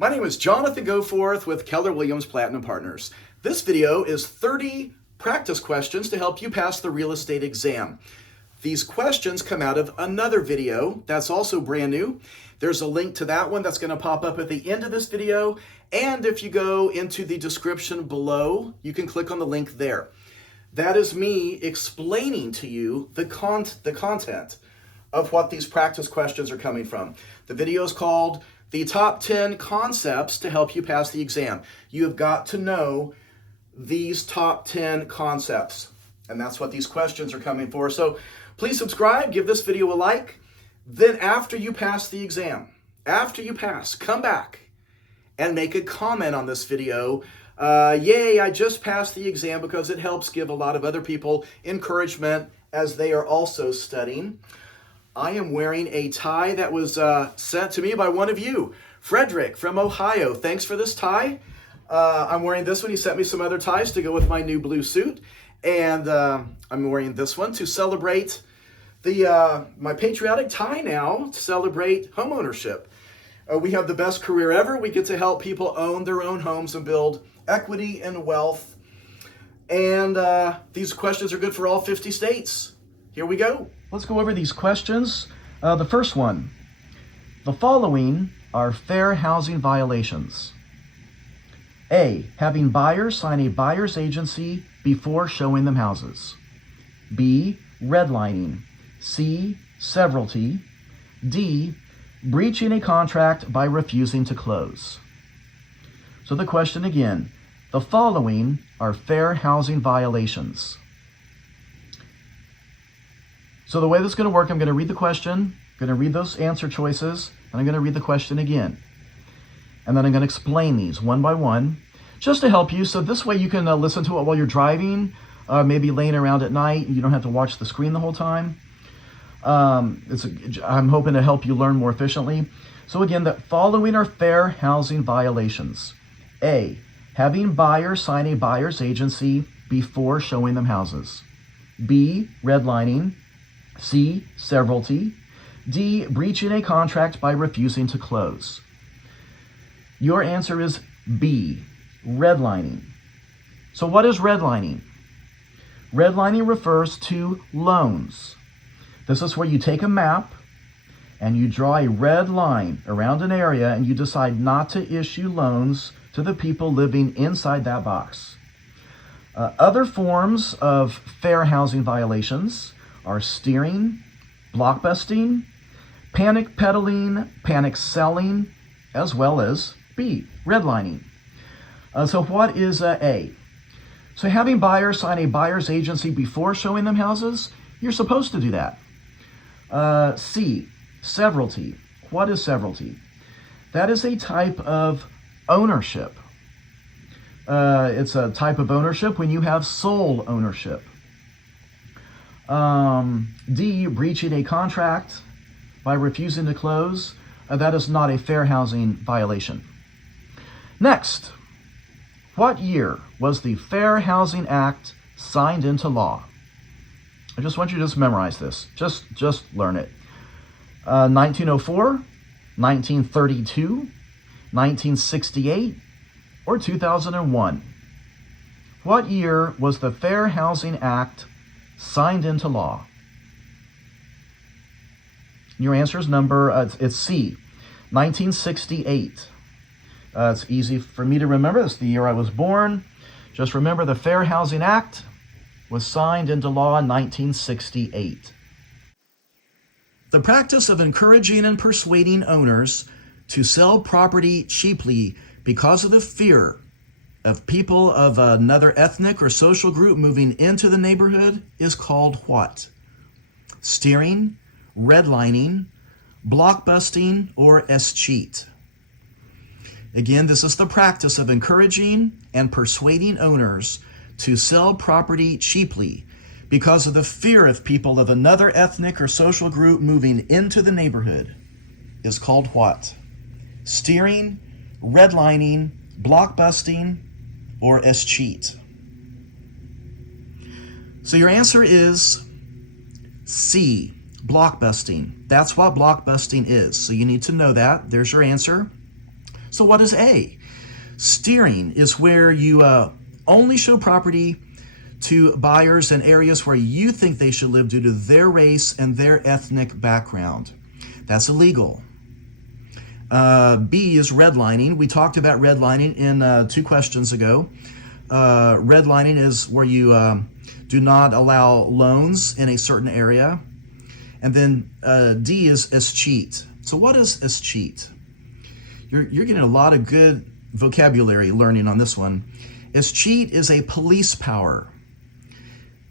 My name is Jonathan Goforth with Keller Williams Platinum Partners. This video is 30 practice questions to help you pass the real estate exam. These questions come out of another video that's also brand new. There's a link to that one that's going to pop up at the end of this video. And if you go into the description below, you can click on the link there. That is me explaining to you the content of what these practice questions are coming from. The video is called The Top 10 Concepts to Help You Pass the Exam. You have got to know these top 10 concepts, and that's what these questions are coming for. So please subscribe, give this video a like. Then after you pass the exam, after you pass, come back and make a comment on this video. Yay, I just passed the exam, because it helps give a lot of other people encouragement as they are also studying. I am wearing a tie that was sent to me by one of you, Frederick from Ohio. Thanks for this tie. I'm wearing this one. He sent me some other ties to go with my new blue suit. And I'm wearing this one to celebrate my patriotic tie now, to celebrate homeownership. We have the best career ever. We get to help people own their own homes and build equity and wealth. And these questions are good for all 50 states. Here we go. Let's go over these questions. The first one, the following are fair housing violations. A, having buyers sign a buyer's agency before showing them houses. B, redlining. C, severalty. D, breaching a contract by refusing to close. So the question again, the following are fair housing violations. So the way this is going to work, I'm going to read the question, I'm going to read those answer choices, and I'm going to read the question again. And then I'm going to explain these one by one, just to help you. So this way you can listen to it while you're driving, maybe laying around at night. You don't have to watch the screen the whole time. I'm hoping to help you learn more efficiently. So again, the following are fair housing violations. A, having buyers sign a buyer's agency before showing them houses. B, redlining. C, severalty. D, breaching a contract by refusing to close. Your answer is B, redlining. So what is redlining? Redlining refers to loans. This is where you take a map and you draw a red line around an area and you decide not to issue loans to the people living inside that box. Other forms of fair housing violations are steering, blockbusting, panic peddling, panic selling, as well as B, redlining. So what is A? So having buyers sign a buyer's agency before showing them houses, you're supposed to do that. C, severalty. What is severalty? That is a type of ownership. It's a type of ownership when you have sole ownership. D, breaching a contract by refusing to close. That is not a fair housing violation. Next, what year was the Fair Housing Act signed into law? I just want you to just memorize this. Just learn it. 1904, 1932, 1968, or 2001. What year was the Fair Housing Act signed into law? Your answer is it's C, 1968. It's easy for me to remember. It's the year I was born. Just remember the Fair Housing Act was signed into law in 1968. The practice of encouraging and persuading owners to sell property cheaply because of the fear of people of another ethnic or social group moving into the neighborhood is called what? Steering, redlining, blockbusting, or escheat. Again, this is the practice of encouraging and persuading owners to sell property cheaply because of the fear of people of another ethnic or social group moving into the neighborhood is called what? Steering, redlining, blockbusting, or escheat. So your answer is C, blockbusting. That's what blockbusting is. So you need to know that. There's your answer. So what is A? Steering is where you only show property to buyers in areas where you think they should live due to their race and their ethnic background. That's illegal. B is redlining. We talked about redlining in 2 questions ago. Redlining is where you do not allow loans in a certain area. And then D is escheat. So what is escheat? You're getting a lot of good vocabulary learning on this one. Escheat is a police power.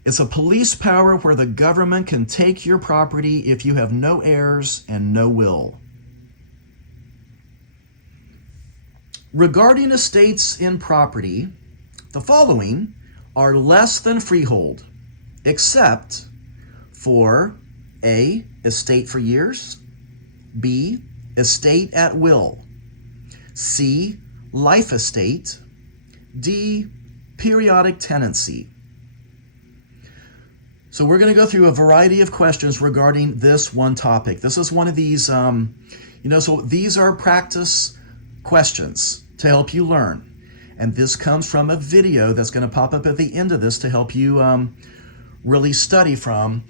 It's a police power where the government can take your property if you have no heirs and no will. Regarding estates in property, the following are less than freehold, except for A, estate for years, B, estate at will, C, life estate, D, periodic tenancy. So we're going to go through a variety of questions regarding this one topic. This is one of these, so these are practice questions to help you learn. And this comes from a video that's going to pop up at the end of this to help you really study from.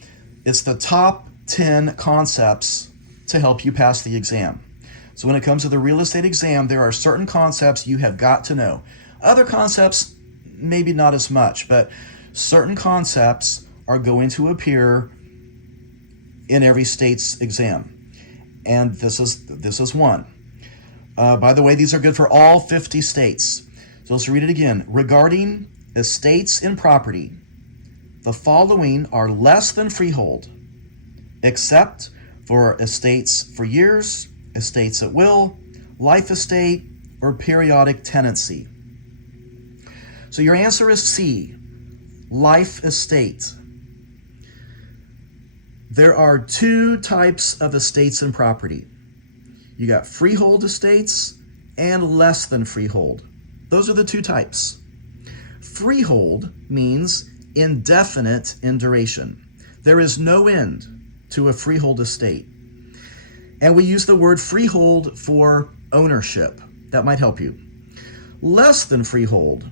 It's the top 10 concepts to help you pass the exam. So when it comes to the real estate exam, there are certain concepts you have got to know. Other concepts, maybe not as much, but certain concepts are going to appear in every state's exam. And this is one. By the way, these are good for all 50 states. So let's read it again. Regarding estates in property, the following are less than freehold, except for estates for years, estates at will, life estate, or periodic tenancy. So your answer is C, life estate. There are 2 types of estates in property. You got freehold estates and less than freehold. Those are the 2 types. Freehold means indefinite in duration. There is no end to a freehold estate. And we use the word freehold for ownership. That might help you. Less than freehold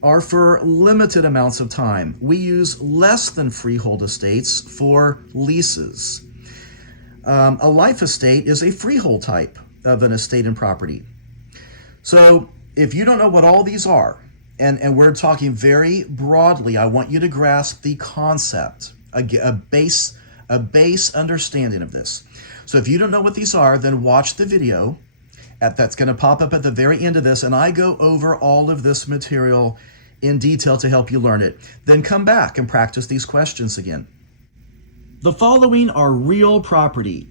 are for limited amounts of time. We use less than freehold estates for leases. A life estate is a freehold type of an estate and property. So if you don't know what all these are, and we're talking very broadly, I want you to grasp the concept, a base understanding of this. So if you don't know what these are, then watch the video that's going to pop up at the very end of this, and I go over all of this material in detail to help you learn it. Then come back and practice these questions again. The following are real property,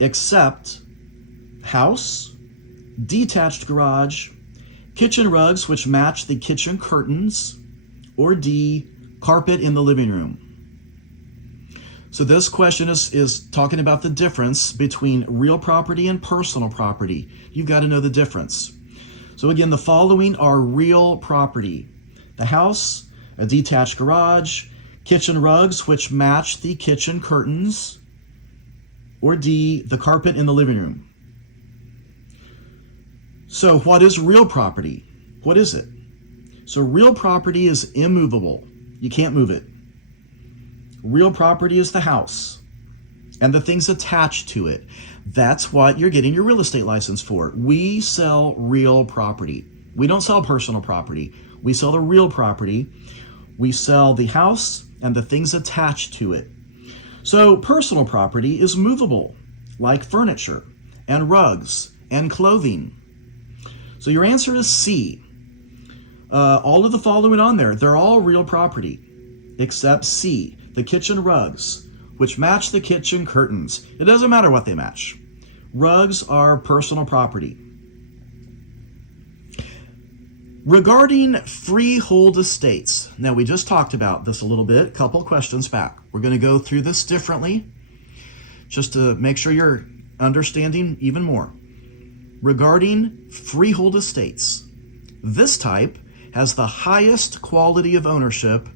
except house, detached garage, kitchen rugs which match the kitchen curtains, or D, carpet in the living room. So this question is talking about the difference between real property and personal property. You've got to know the difference. So again, the following are real property: the house, a detached garage, kitchen rugs which match the kitchen curtains, or D, the carpet in the living room. So what is real property? What is it? So real property is immovable. You can't move it. Real property is the house and the things attached to it. That's what you're getting your real estate license for. We sell real property. We don't sell personal property. We sell the real property. We sell the house and the things attached to it. So personal property is movable, like furniture and rugs and clothing. So your answer is C. All of the following on there, they're all real property, except C, the kitchen rugs, which match the kitchen curtains. It doesn't matter what they match. Rugs are personal property. Regarding freehold estates, now we just talked about this a little bit, a couple questions back. We're going to go through this differently, just to make sure you're understanding even more. Regarding freehold estates, this type has the highest quality of ownership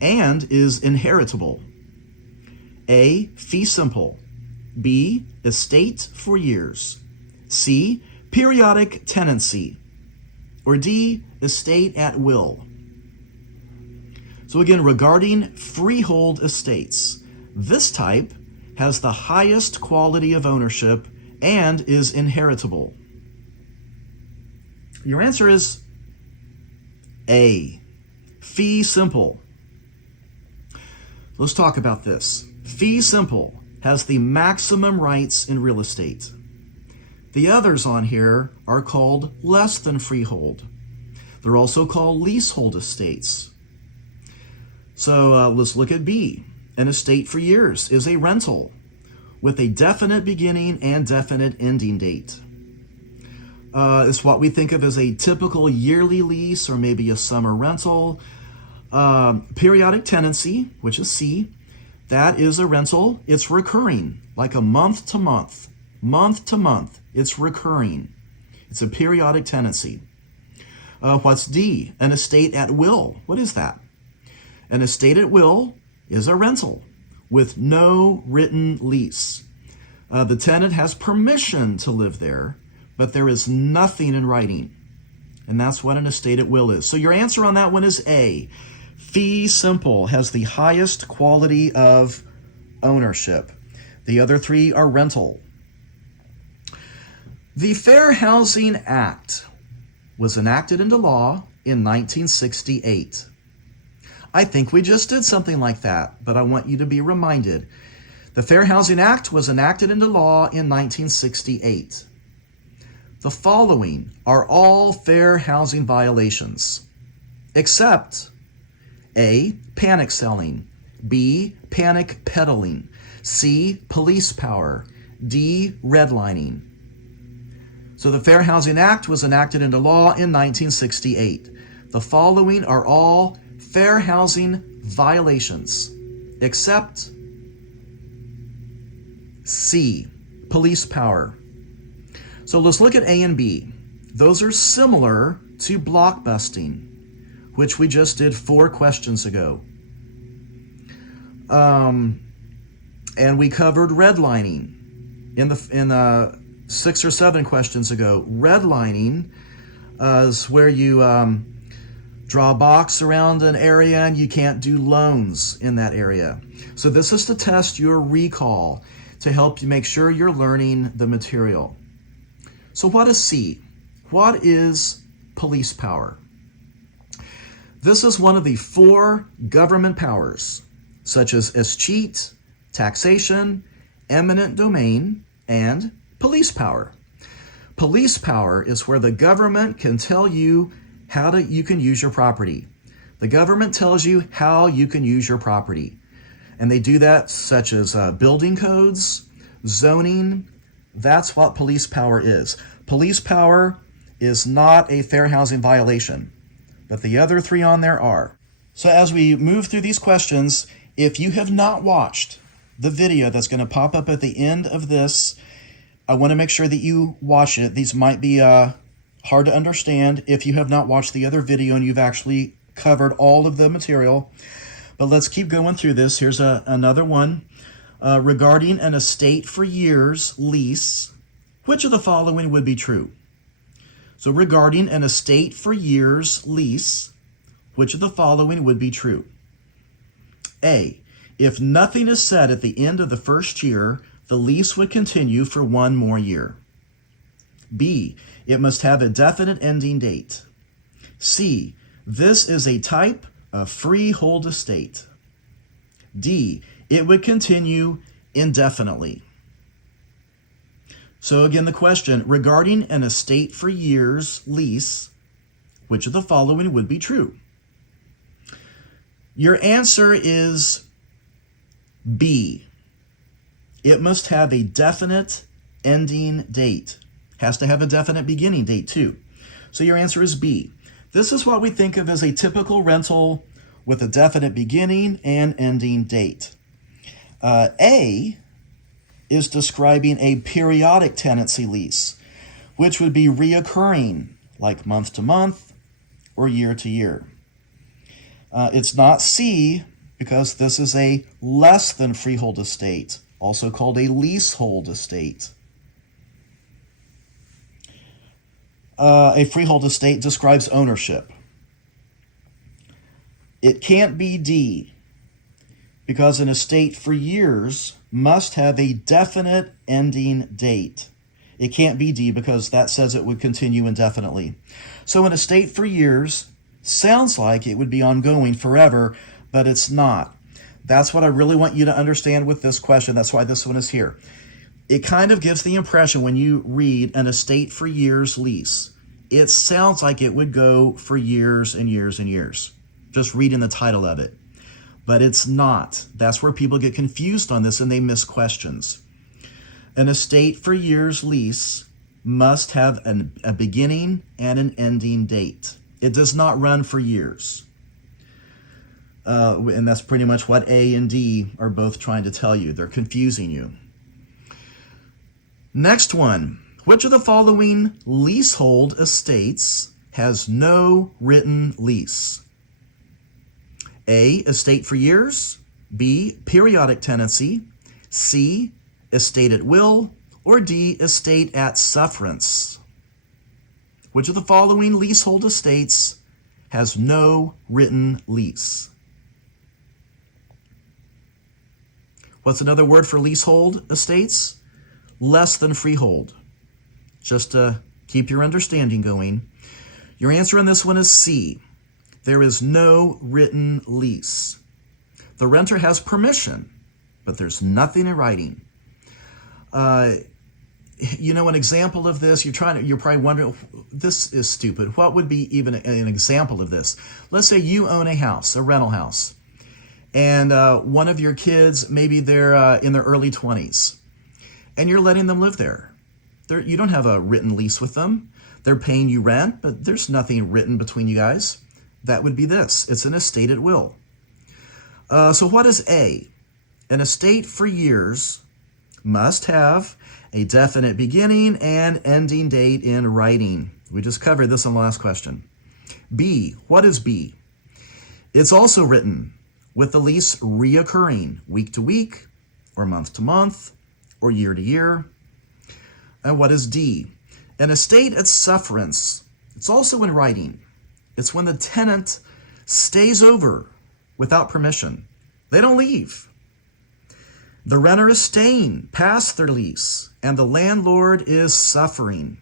and is inheritable. A, fee simple. B, estate for years. C, periodic tenancy, or D, estate at will. So again, regarding freehold estates, this type has the highest quality of ownership and is inheritable. Your answer is A, fee simple. Let's talk about this. Fee simple has the maximum rights in real estate. The others on here are called less than freehold. They're also called leasehold estates. So let's look at B. An estate for years is a rental with a definite beginning and definite ending date. It's what we think of as a typical yearly lease or maybe a summer rental. Periodic tenancy, which is C, that is a rental. It's recurring, like a month to month. Month to month, it's recurring. It's a periodic tenancy. What's D? An estate at will. What is that? An estate at will is a rental with no written lease. The tenant has permission to live there, but there is nothing in writing. And that's what an estate at will is. So your answer on that one is A. Fee simple has the highest quality of ownership. The other three are rental. The Fair Housing Act was enacted into law in 1968. I think we just did something like that, but I want you to be reminded. The Fair Housing Act was enacted into law in 1968. The following are all fair housing violations, except A, panic selling, B, panic peddling, C, police power, D, redlining. So the Fair Housing Act was enacted into law in 1968. The following are all fair housing violations, except C, police power. So let's look at A and B. Those are similar to blockbusting, which we just did 4 questions ago. And we covered redlining in the 6 or 7 questions ago. Redlining is where you draw a box around an area and you can't do loans in that area. So this is to test your recall to help you make sure you're learning the material. So what is C? What is police power? This is one of the 4 government powers, such as escheat, taxation, eminent domain, and police power. Police power is where the government can tell you how you can use your property. The government tells you how you can use your property. And they do that such as building codes, zoning. That's what police power is. Police power is not a fair housing violation, but the other 3 on there are. So as we move through these questions, if you have not watched the video that's going to pop up at the end of this, I want to make sure that you watch it. These might be hard to understand if you have not watched the other video and you've actually covered all of the material. But let's keep going through this. Here's another one. Regarding an estate for years lease, which of the following would be true? So regarding an estate for years lease, which of the following would be true? A, if nothing is said at the end of the first year, the lease would continue for 1 more year. B, it must have a definite ending date. C, this is a type of freehold estate. D, it would continue indefinitely. So again, the question, regarding an estate for years lease, which of the following would be true? Your answer is B. It must have a definite ending date. Has to have a definite beginning date too. So your answer is B. This is what we think of as a typical rental with a definite beginning and ending date. A is describing a periodic tenancy lease, which would be reoccurring, like month to month or year to year. It's not C, because this is a less than freehold estate, also called a leasehold estate. a freehold estate describes ownership. It can't be D, because an estate for years must have a definite ending date. It can't be D because that says it would continue indefinitely. So an estate for years sounds like it would be ongoing forever, but it's not. That's what I really want you to understand with this question. That's why this one is here. It kind of gives the impression when you read an estate for years lease, it sounds like it would go for years and years and years, just reading the title of it. But it's not. That's where people get confused on this and they miss questions. An estate for years lease must have a beginning and an ending date. It does not run for years. And that's pretty much what A and D are both trying to tell you. They're confusing you. Next one. Which of the following leasehold estates has no written lease? A, estate for years. B, periodic tenancy. C, estate at will. Or D, estate at sufferance. Which of the following leasehold estates has no written lease? What's another word for leasehold estates? Less than freehold. Just to keep your understanding going. Your answer on this one is C. There is no written lease. The renter has permission, but there's nothing in writing. You know, an example of this, you're probably wondering, this is stupid. What would be even an example of this? Let's say you own a house, a rental house, and one of your kids, maybe they're in their early 20s, and you're letting them live there. You don't have a written lease with them. They're paying you rent, but there's nothing written between you guys. That would be this. It's an estate at will. So what is A? An estate for years must have a definite beginning and ending date in writing. We just covered this on the last question. B, what is B? It's also written with the lease reoccurring week to week or month to month or year to year. And what is D? An estate at sufferance. It's also in writing. It's when the tenant stays over without permission. They don't leave. The renter is staying past their lease, and the landlord is suffering.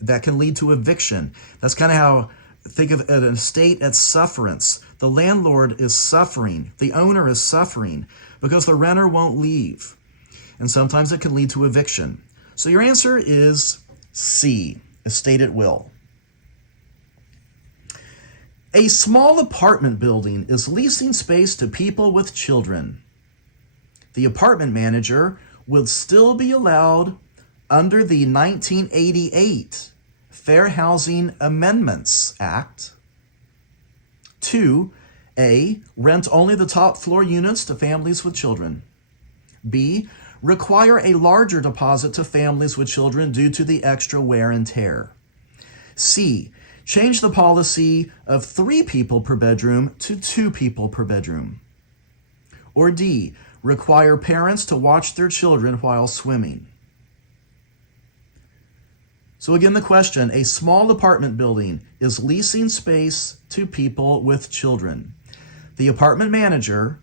That can lead to eviction. That's kind of how, think of an estate at sufferance. The landlord is suffering. The owner is suffering because the renter won't leave. And sometimes it can lead to eviction. So your answer is C, estate at will. A small apartment building is leasing space to people with children. The apartment manager would still be allowed under the 1988 Fair Housing Amendments Act to A, rent only the top floor units to families with children. B, require a larger deposit to families with children due to the extra wear and tear. C, change the policy of 3 people per bedroom to 2 people per bedroom. Or D, require parents to watch their children while swimming. So again, the question, a small apartment building is leasing space to people with children. The apartment manager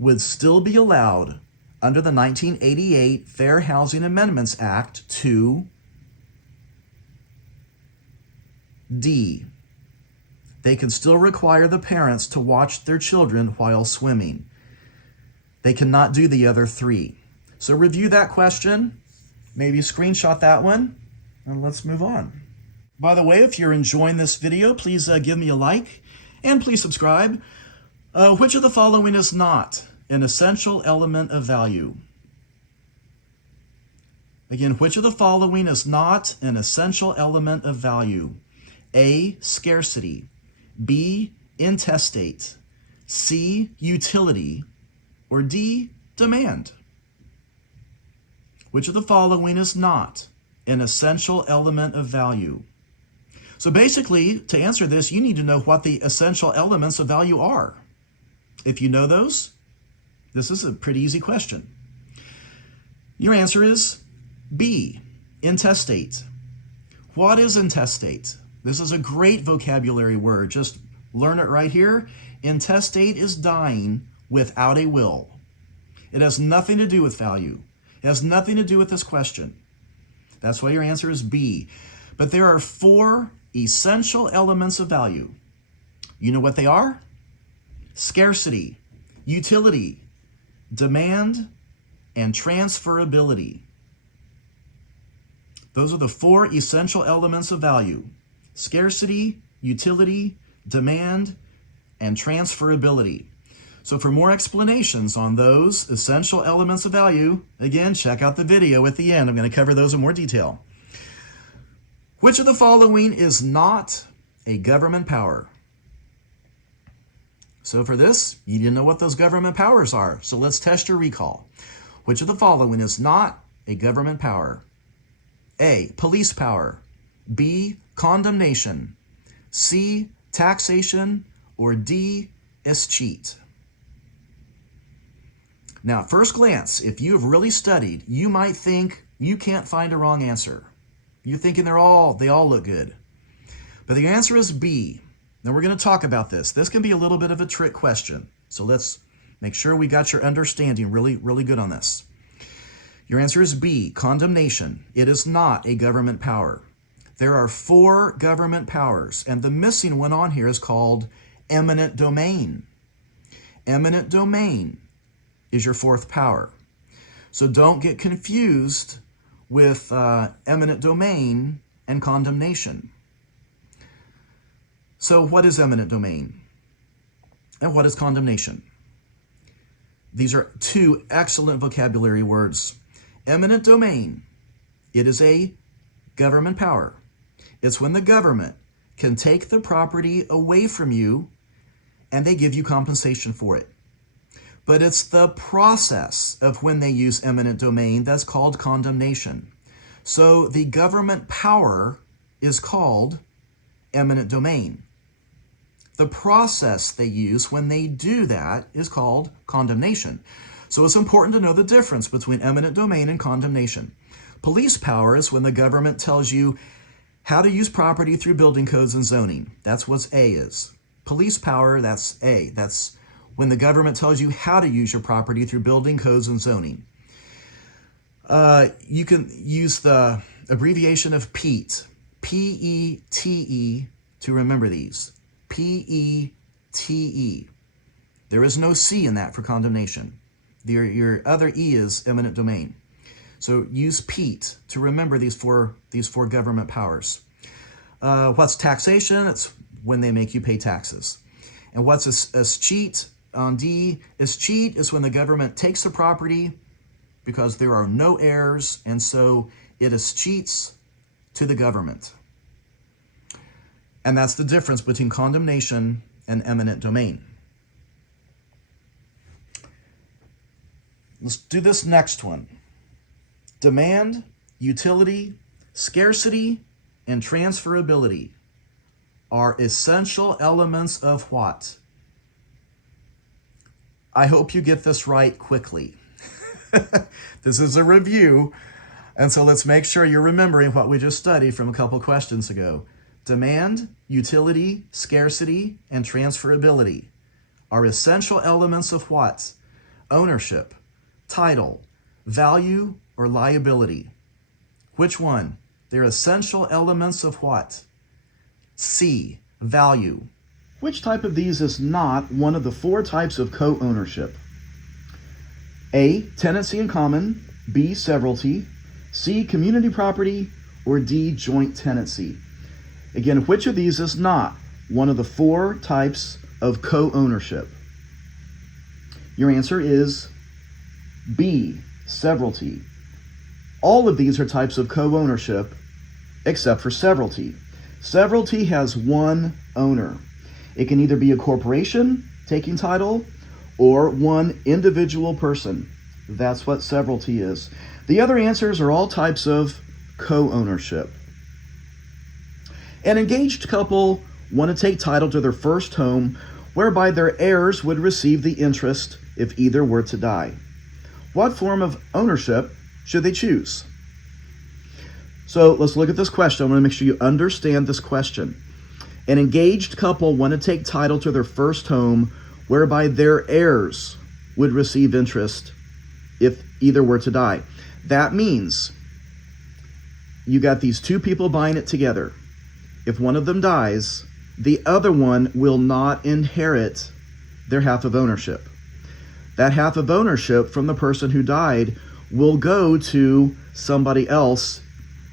would still be allowed under the 1988 Fair Housing Amendments Act to D, they can still require the parents to watch their children while swimming. They cannot do the other 3. So review that question, maybe screenshot that one, and let's move on. By the way, if you're enjoying this video, please give me a like and please subscribe. Which of the following is not an essential element of value? Again, which of the following is not an essential element of value? A, scarcity. B, intestate. C, utility. Or D, demand. Which of the following is not an essential element of value? So basically, to answer this, you need to know what the essential elements of value are. If you know those, this is a pretty easy question. Your answer is B, intestate. What is intestate? This is a great vocabulary word. Just learn it right here. Intestate is dying without a will. It has nothing to do with value. It has nothing to do with this question. That's why your answer is B. But there are 4 essential elements of value. You know what they are? Scarcity, utility, demand, and transferability. Those are the 4 essential elements of value: scarcity, utility, demand, and transferability. So for more explanations on those essential elements of value, again, check out the video at the end. I'm going to cover those in more detail. Which of the following is not a government power? So for this, you didn't know what those government powers are. So let's test your recall. Which of the following is not a government power? A, police power. B, condemnation. C, taxation. Or D, escheat. Now, at first glance, if you have really studied, you might think you can't find a wrong answer. You're thinking they all look good. But the answer is B. Now we're going to talk about this. This can be a little bit of a trick question. So let's make sure we got your understanding really good on this. Your answer is B, condemnation. It is not a government power. There are 4 government powers, and the missing one on here is called eminent domain. Eminent domain is your 4th power. So don't get confused with eminent domain and condemnation. So what is eminent domain? And what is condemnation? These are 2 excellent vocabulary words. Eminent domain, it is a government power. It's when the government can take the property away from you and they give you compensation for it. But it's the process of when they use eminent domain that's called condemnation. So the government power is called eminent domain. The process they use when they do that is called condemnation. So it's important to know the difference between eminent domain and condemnation. Police power is when the government tells you how to use property through building codes and zoning. That's what A is. Police power, that's A. That's when the government tells you how to use your property through building codes and zoning. You can use the abbreviation of PETE, P-E-T-E, to remember these. P-E-T-E. There is no C in that for condemnation. Your other E is eminent domain. So use PETE to remember these four government powers. What's taxation? It's when they make you pay taxes. And what's escheat on D? Escheat is when the government takes the property because there are no heirs, and so it escheats to the government. And that's the difference between condemnation and eminent domain. Let's do this next one. Demand, utility, scarcity, and transferability are essential elements of what? I hope you get this right quickly. This is a review, and so let's make sure you're remembering what we just studied from a couple questions ago. Demand, utility, scarcity, and transferability are essential elements of what? Ownership, title, value, or liability. Which one? They're essential elements of what? C, value. Which type of these is not one of the 4 types of co-ownership? A, tenancy in common, B, severalty, C, community property, or D, joint tenancy. Again, which of these is not one of the 4 types of co-ownership? Your answer is B, severalty. All of these are types of co-ownership except for severalty. Severalty has one owner. It can either be a corporation taking title or one individual person. That's what severalty is. The other answers are all types of co-ownership. An engaged couple want to take title to their first home, whereby their heirs would receive the interest if either were to die. What form of ownership should they choose? So let's look at this question. I want to make sure you understand this question. An engaged couple want to take title to their first home whereby their heirs would receive interest if either were to die. That means you got these two people buying it together. If one of them dies, the other one will not inherit their half of ownership. That half of ownership from the person who died will go to somebody else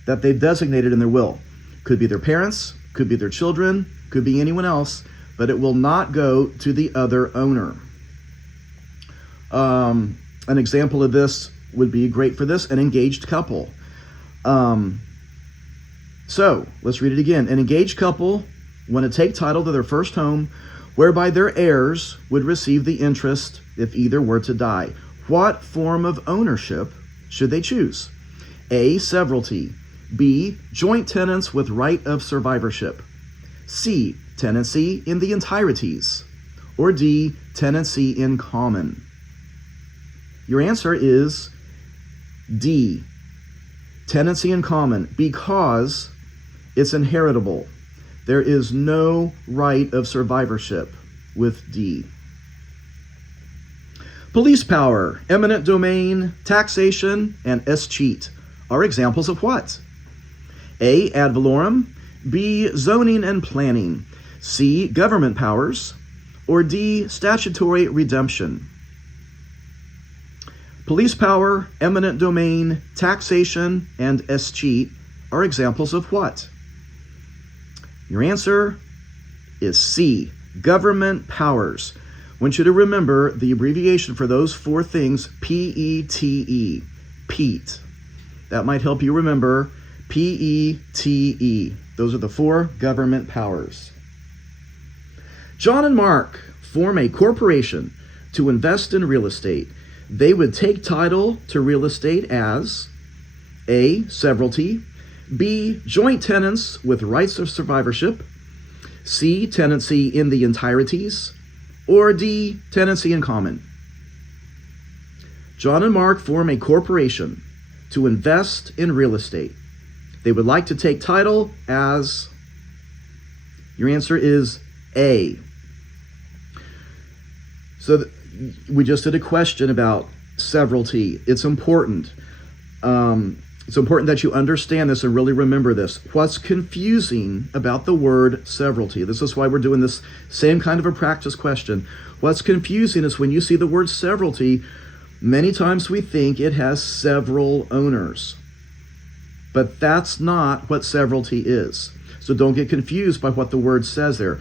that they've designated in their will. Could be their parents, could be their children, could be anyone else, but it will not go to the other owner. An example of this would be great for this, an engaged couple. So let's read it again. An engaged couple want to take title to their first home whereby their heirs would receive the interest if either were to die. What form of ownership should they choose? A, severalty. B, joint tenants with right of survivorship. C, tenancy in the entireties. Or D, tenancy in common. Your answer is D, tenancy in common, because it's inheritable. There is no right of survivorship with D. Police power, eminent domain, taxation, and escheat are examples of what? A, ad valorem. B, zoning and planning. C, government powers. Or D, statutory redemption. Police power, eminent domain, taxation, and escheat are examples of what? Your answer is C, government powers. I want you to remember the abbreviation for those four things, P-E-T-E, PETE. That might help you remember P-E-T-E. Those are the four government powers. John and Mark form a corporation to invest in real estate. They would take title to real estate as A, severalty. B, joint tenants with rights of survivorship. C, tenancy in the entireties. Or D, tenancy in common. John and Mark form a corporation to invest in real estate. They would like to take title as, your answer is A. So we just did a question about severalty. It's important. It's important that you understand this and really remember this. What's confusing about the word severalty? This is why we're doing this same kind of a practice question. What's confusing is when you see the word severalty, many times we think it has several owners. But that's not what severalty is. So don't get confused by what the word says there.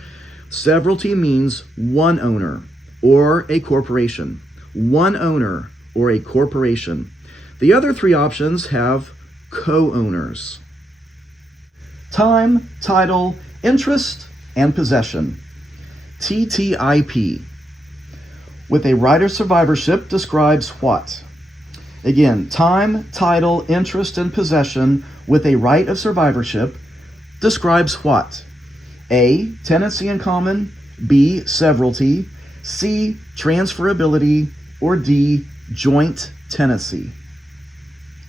Severalty means one owner or a corporation. One owner or a corporation. The other three options have co-owners. Time, title, interest, and possession. TTIP. With a right of survivorship describes what? Again, time, title, interest, and possession with a right of survivorship describes what? A, tenancy in common. B, severalty. C, transferability. Or D, joint tenancy.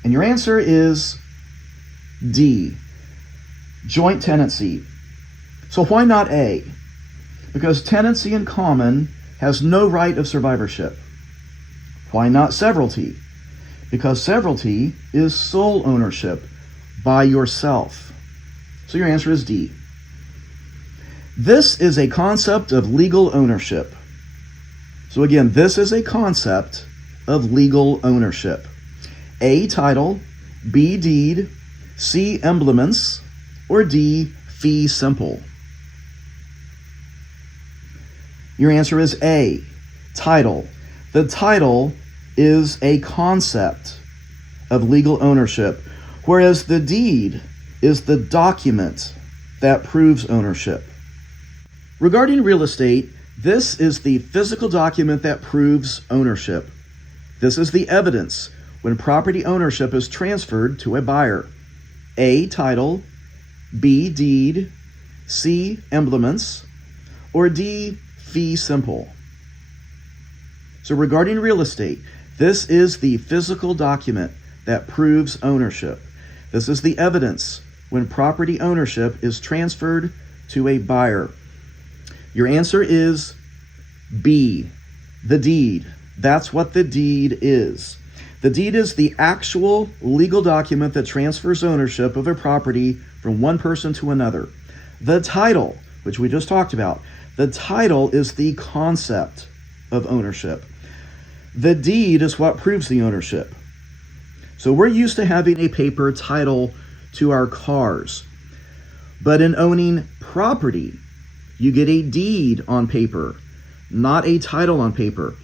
And your answer is D, joint tenancy. So why not A? Because tenancy in common has no right of survivorship. Why not severalty? Because severalty is sole ownership by yourself. So your answer is D. This is a concept of legal ownership. So again, this is a concept of legal ownership. A, title. B, deed. C, emblements. Or D, fee simple. Your answer is A, title. The title is a concept of legal ownership, whereas the deed is the document that proves ownership. Regarding real estate, this is the physical document that proves ownership. This is the evidence when property ownership is transferred to a buyer. A, title. B, deed. C, emblements. Or D, fee simple. So regarding real estate, this is the physical document that proves ownership. This is the evidence when property ownership is transferred to a buyer. Your answer is B, the deed. That's what the deed is. The deed is the actual legal document that transfers ownership of a property from one person to another. The title, which we just talked about, the title is the concept of ownership. The deed is what proves the ownership. So we're used to having a paper title to our cars. But in owning property, you get a deed on paper, not a title on paper.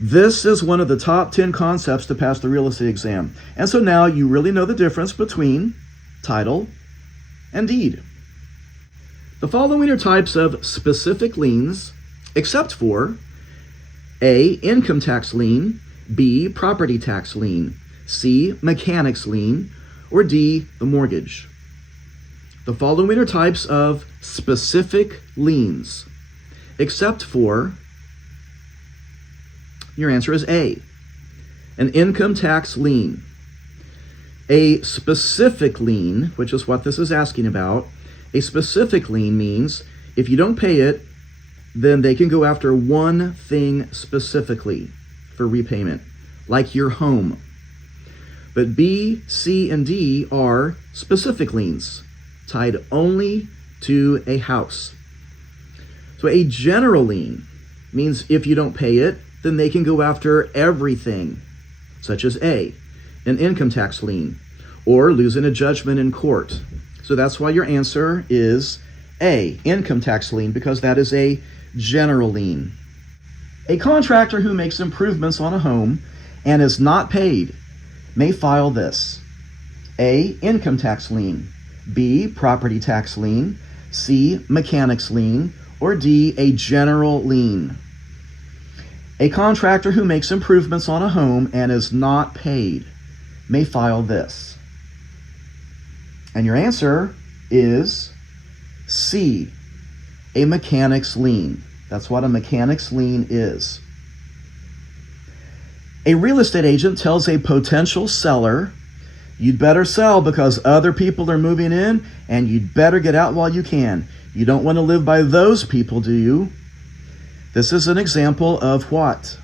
This is one of the top 10 concepts to pass the real estate exam. And so now you really know the difference between title and deed. The following are types of specific liens, except for A, income tax lien, B, property tax lien, C, mechanics lien, or D, the mortgage. The following are types of specific liens, except for, your answer is A, an income tax lien. A specific lien, which is what this is asking about, a specific lien means if you don't pay it, then they can go after one thing specifically for repayment, like your home. But B, C, and D are specific liens, tied only to a house. So a general lien means if you don't pay it, then they can go after everything, such as A, an income tax lien, or losing a judgment in court. So that's why your answer is A, income tax lien, because that is a general lien. A contractor who makes improvements on a home and is not paid may file this: A, income tax lien, B, property tax lien, C, mechanics lien, or D, a general lien. A contractor who makes improvements on a home and is not paid may file this. And your answer is C, a mechanics lien. That's what a mechanics lien is. A real estate agent tells a potential seller, you'd better sell because other people are moving in and you'd better get out while you can. You don't want to live by those people, do you? This is an example of what?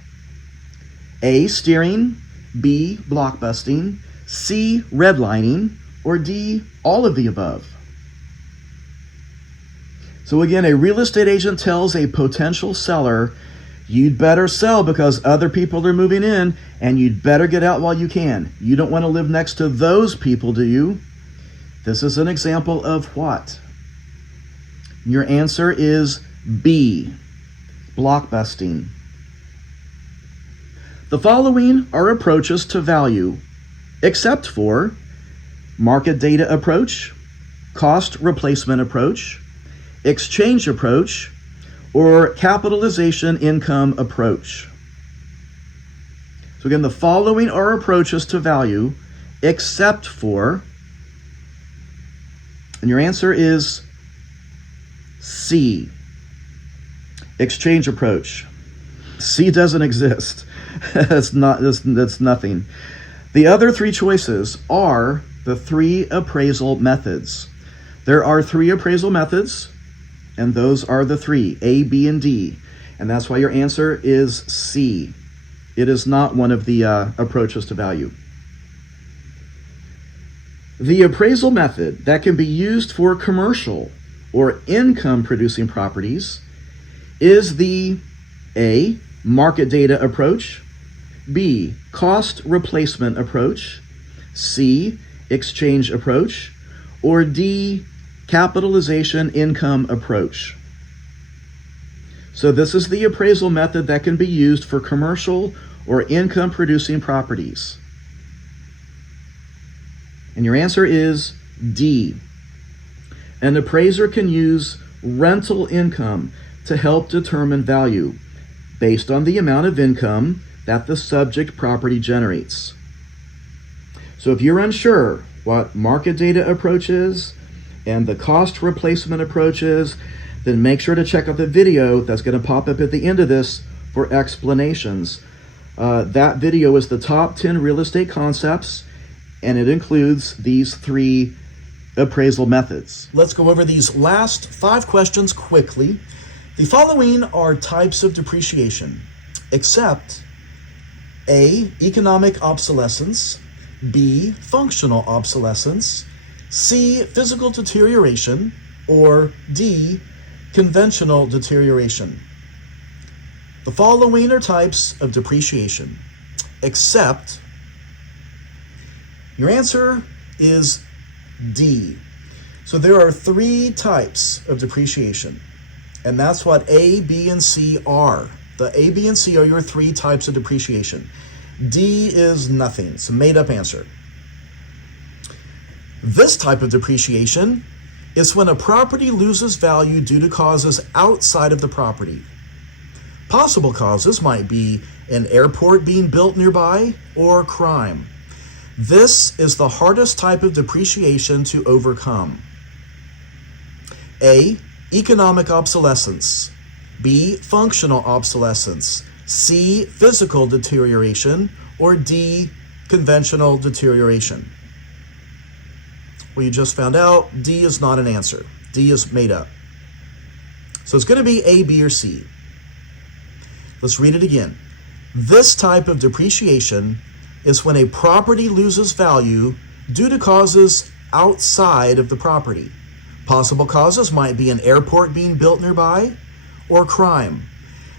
A, steering, B, blockbusting, C, redlining, or D, all of the above. So again, a real estate agent tells a potential seller, you'd better sell because other people are moving in and you'd better get out while you can. You don't want to live next to those people, do you? This is an example of what? Your answer is B, blockbusting. The following are approaches to value, except for market data approach, cost replacement approach, exchange approach, or capitalization income approach. So again, the following are approaches to value, except for, and your answer is C, exchange approach. C doesn't exist. That's nothing. The other three choices are the three appraisal methods. There are three appraisal methods, and those are the three, A, B, and D. And that's why your answer is C. It is not one of the approaches to value. The appraisal method that can be used for commercial or income-producing properties is the A, market data approach, B, cost replacement approach, C, exchange approach, or D, capitalization income approach. So this is the appraisal method that can be used for commercial or income-producing properties. And your answer is D. An appraiser can use rental income to help determine value based on the amount of income that the subject property generates. So if you're unsure what market data approach is and the cost replacement approach is, then make sure to check out the video that's going to pop up at the end of this for explanations. That video is the top 10 real estate concepts, and it includes these 3 appraisal methods. Let's go over these last 5 questions quickly. The following are types of depreciation, except A, economic obsolescence, B, functional obsolescence, C, physical deterioration, or D, conventional deterioration. The following are types of depreciation, except, your answer is D. So there are 3 types of depreciation, and that's what A, B, and C are. The A, B, and C are your 3 types of depreciation. D is nothing. It's a made-up answer. This type of depreciation is when a property loses value due to causes outside of the property. Possible causes might be an airport being built nearby or crime. This is the hardest type of depreciation to overcome. A, economic obsolescence. B, functional obsolescence. C, physical deterioration. Or D, conventional deterioration. Well, you just found out D is not an answer. D is made up. So it's going to be A, B, or C. Let's read it again. This type of depreciation is when a property loses value due to causes outside of the property. Possible causes might be an airport being built nearby or crime.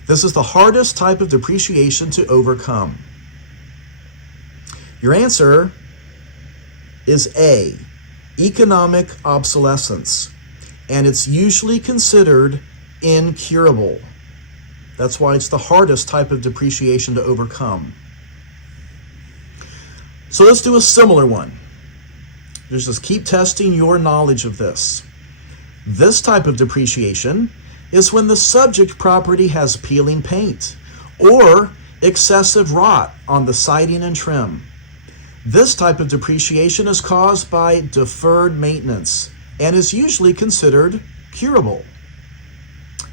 This is the hardest type of depreciation to overcome. Your answer is A, economic obsolescence, and it's usually considered incurable. That's why it's the hardest type of depreciation to overcome. So let's do a similar one. Just keep testing your knowledge of this. This type of depreciation is when the subject property has peeling paint or excessive rot on the siding and trim. This type of depreciation is caused by deferred maintenance and is usually considered curable.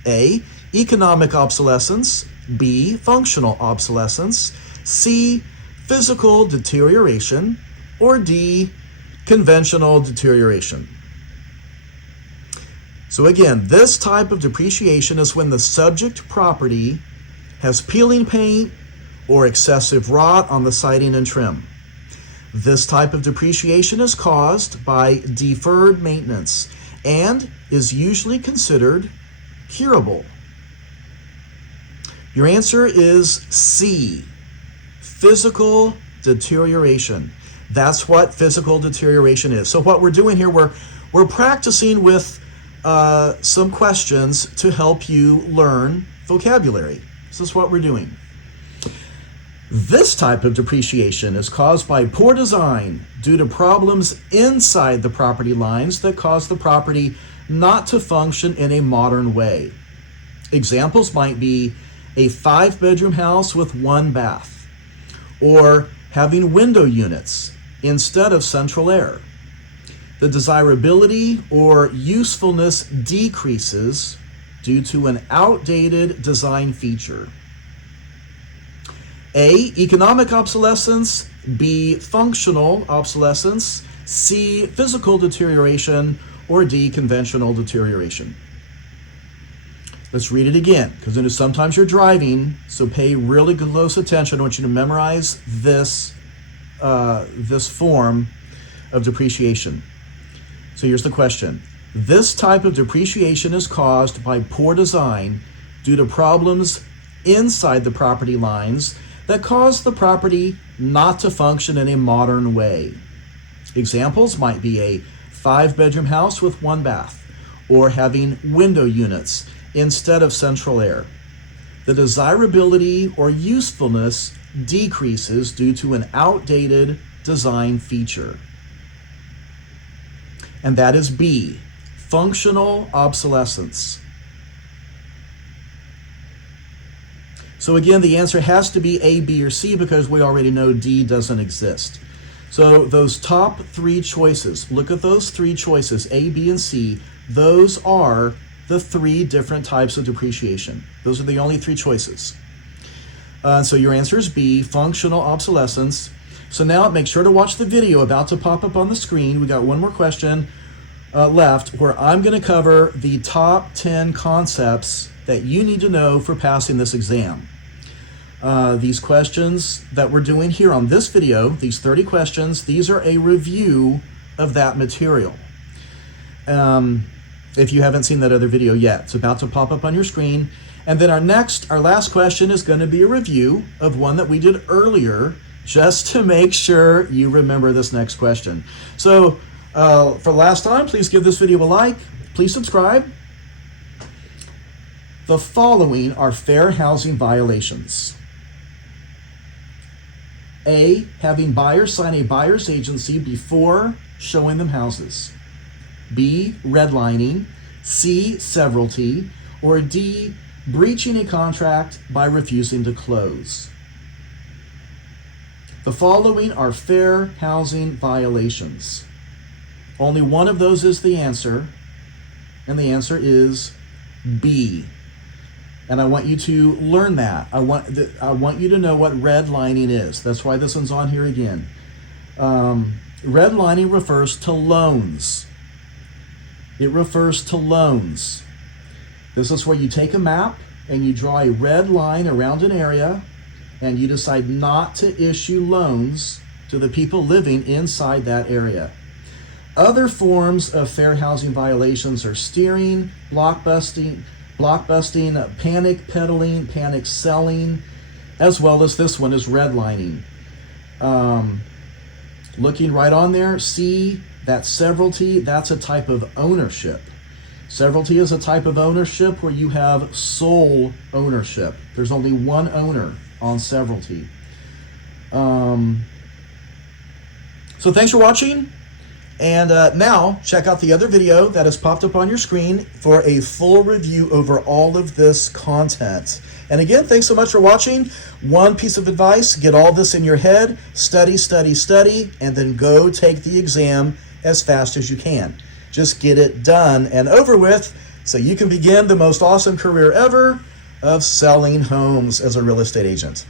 A, economic obsolescence. B, functional obsolescence. C, physical deterioration. Or D, conventional deterioration. So again, this type of depreciation is when the subject property has peeling paint or excessive rot on the siding and trim. This type of depreciation is caused by deferred maintenance and is usually considered curable. Your answer is C, physical deterioration. That's what physical deterioration is. So what we're doing here, we're practicing with some questions to help you learn vocabulary. This is what we're doing. This type of depreciation is caused by poor design due to problems inside the property lines that cause the property not to function in a modern way. Examples might be a 5-bedroom house with 1 bath, or having window units instead of central air. The desirability or usefulness decreases due to an outdated design feature. A, economic obsolescence. B, functional obsolescence. C, physical deterioration. Or D, conventional deterioration. Let's read it again, because sometimes you're driving, so pay really close attention. I want you to memorize this form of depreciation. So here's the question. This type of depreciation is caused by poor design due to problems inside the property lines that cause the property not to function in a modern way. Examples might be a 5-bedroom house with 1 bath, or having window units instead of central air. The desirability or usefulness decreases due to an outdated design feature. And that is B, functional obsolescence. So again, the answer has to be A, B, or C because we already know D doesn't exist. So those top 3 choices, look at those 3 choices, A, B, and C. Those are the 3 different types of depreciation. Those are the only 3 choices. So your answer is B, functional obsolescence. So now make sure to watch the video about to pop up on the screen. We got one more question left where I'm going to cover the top 10 concepts that you need to know for passing this exam. These questions that we're doing here on this video, these 30 questions, these are a review of that material. If you haven't seen that other video yet, it's about to pop up on your screen. And then our last question is going to be a review of one that we did earlier, just to make sure you remember this next question. So for last time, please give this video a like, please subscribe. The following are fair housing violations. A, having buyers sign a buyer's agency before showing them houses. B, redlining. C, severalty. Or D, breaching a contract by refusing to close. The following are fair housing violations. Only one of those is the answer, and the answer is B. And I want you to learn that. I want you to know what redlining is. That's why this one's on here again. Redlining refers to loans. It refers to loans. This is where you take a map and you draw a red line around an area and you decide not to issue loans to the people living inside that area. Other forms of fair housing violations are steering, blockbusting, panic peddling, panic selling, as well as this one is redlining. Looking right on there, see that severalty, that's a type of ownership. Severalty is a type of ownership where you have sole ownership. There's only one owner on severalty. So thanks for watching. And now check out the other video that has popped up on your screen for a full review over all of this content. And again, thanks so much for watching. One piece of advice, get all this in your head, study, study, study, and then go take the exam as fast as you can. Just get it done and over with so you can begin the most awesome career ever of selling homes as a real estate agent.